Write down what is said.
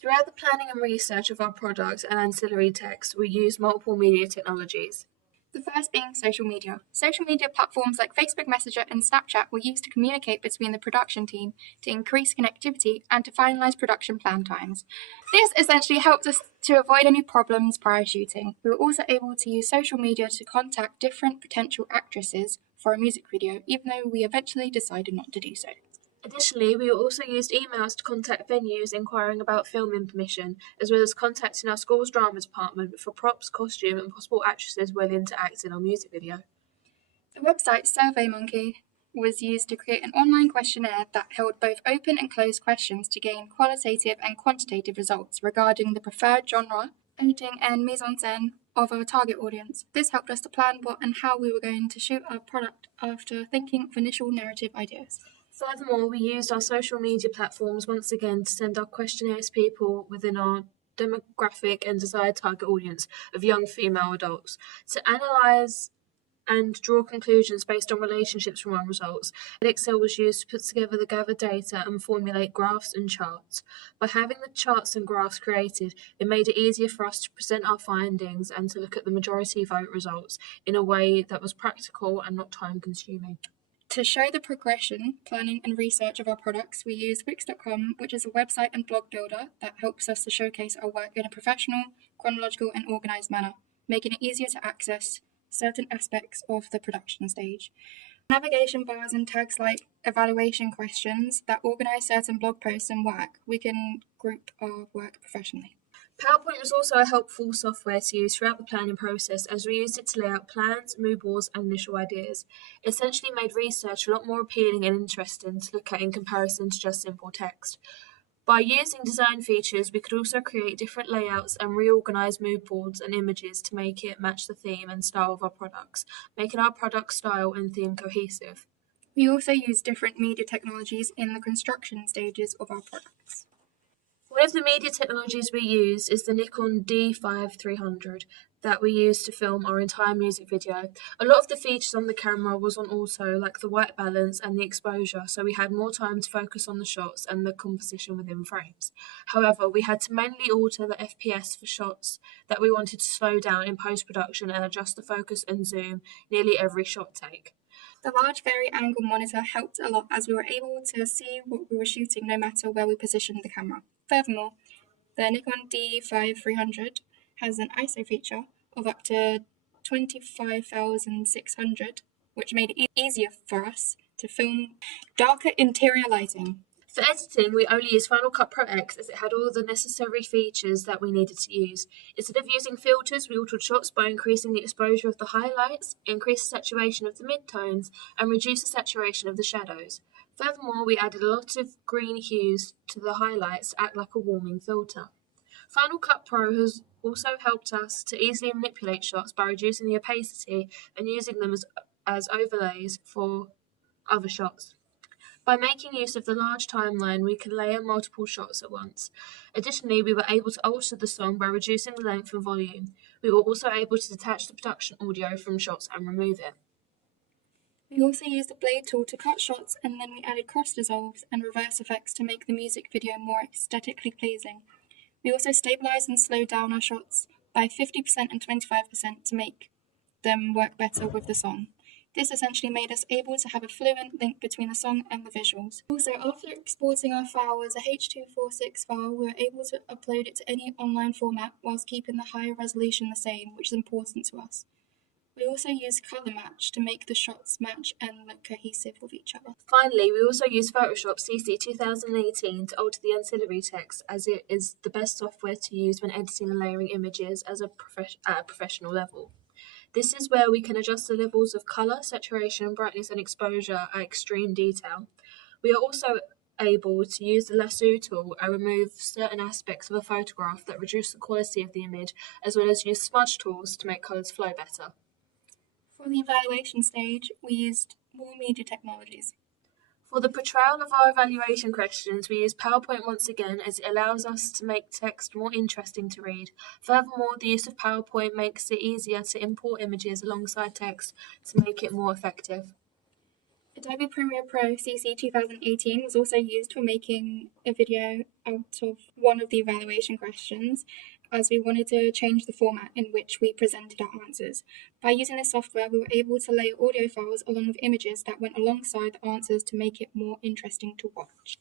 Throughout the planning and research of our products and ancillary text, we use multiple media technologies. The first being social media. Social media platforms like Facebook Messenger and Snapchat were used to communicate between the production team, to increase connectivity, and to finalize production plan times. This essentially helped us to avoid any problems prior shooting. We were also able to use social media to contact different potential actresses for a music video, even though we eventually decided not to do so. Additionally, we also used emails to contact venues inquiring about filming permission, as well as contacting our school's drama department for props, costume, and possible actresses willing to act in our music video. The website SurveyMonkey was used to create an online questionnaire that held both open and closed questions to gain qualitative and quantitative results regarding the preferred genre, editing, and mise-en-scène of our target audience. This helped us to plan what and how we were going to shoot our product after thinking of initial narrative ideas. Furthermore, we used our social media platforms once again to send our questionnaires to people within our demographic and desired target audience of young female adults to analyse and draw conclusions based on relationships from our results. Excel was used to put together the gathered data and formulate graphs and charts. By having the charts and graphs created, it made it easier for us to present our findings and to look at the majority vote results in a way that was practical and not time-consuming. To show the progression, planning, and research of our products, we use Wix.com, which is a website and blog builder that helps us to showcase our work in a professional, chronological, and organized manner, making it easier to access certain aspects of the production stage. Navigation bars and tags like evaluation questions that organize certain blog posts and work, we can group our work professionally. PowerPoint was also a helpful software to use throughout the planning process, as we used it to lay out plans, mood boards, and initial ideas. It essentially made research a lot more appealing and interesting to look at in comparison to just simple text. By using design features, we could also create different layouts and reorganize mood boards and images to make it match the theme and style of our products, making our product style and theme cohesive. We also use different media technologies in the construction stages of our products. One of the media technologies we use is the Nikon D5300 that we use to film our entire music video. A lot of the features on the camera was on auto, like the white balance and the exposure, so we had more time to focus on the shots and the composition within frames. However, we had to manually alter the FPS for shots that we wanted to slow down in post-production and adjust the focus and zoom nearly every shot take. The large vari-angle monitor helped a lot as we were able to see what we were shooting no matter where we positioned the camera. Furthermore, the Nikon D5300 has an ISO feature of up to 25,600, which made it easier for us to film darker interior lighting. For editing, we only used Final Cut Pro X as it had all the necessary features that we needed to use. Instead of using filters, we altered shots by increasing the exposure of the highlights, increased the saturation of the midtones, and reduced the saturation of the shadows. Furthermore, we added a lot of green hues to the highlights to act like a warming filter. Final Cut Pro has also helped us to easily manipulate shots by reducing the opacity and using them as overlays for other shots. By making use of the large timeline, we can layer multiple shots at once. Additionally, we were able to alter the song by reducing the length and volume. We were also able to detach the production audio from shots and remove it. We also used the blade tool to cut shots, and then we added cross dissolves and reverse effects to make the music video more aesthetically pleasing. We also stabilized and slowed down our shots by 50% and 25% to make them work better with the song. This essentially made us able to have a fluent link between the song and the visuals. Also, after exporting our file as a H.246 file, we were able to upload it to any online format whilst keeping the higher resolution the same, which is important to us. We also use Colour Match to make the shots match and look cohesive with each other. Finally, we also use Photoshop CC 2018 to alter the ancillary text, as it is the best software to use when editing and layering images at a professional level. This is where we can adjust the levels of colour, saturation, brightness and exposure at extreme detail. We are also able to use the lasso tool and remove certain aspects of a photograph that reduce the quality of the image, as well as use smudge tools to make colours flow better. For the evaluation stage, we used more media technologies. For the portrayal of our evaluation questions, we use PowerPoint once again, as it allows us to make text more interesting to read. Furthermore, the use of PowerPoint makes it easier to import images alongside text to make it more effective. Adobe Premiere Pro CC 2018 was also used for making a video out of one of the evaluation questions, as we wanted to change the format in which we presented our answers. By using this software, we were able to layer audio files along with images that went alongside the answers to make it more interesting to watch.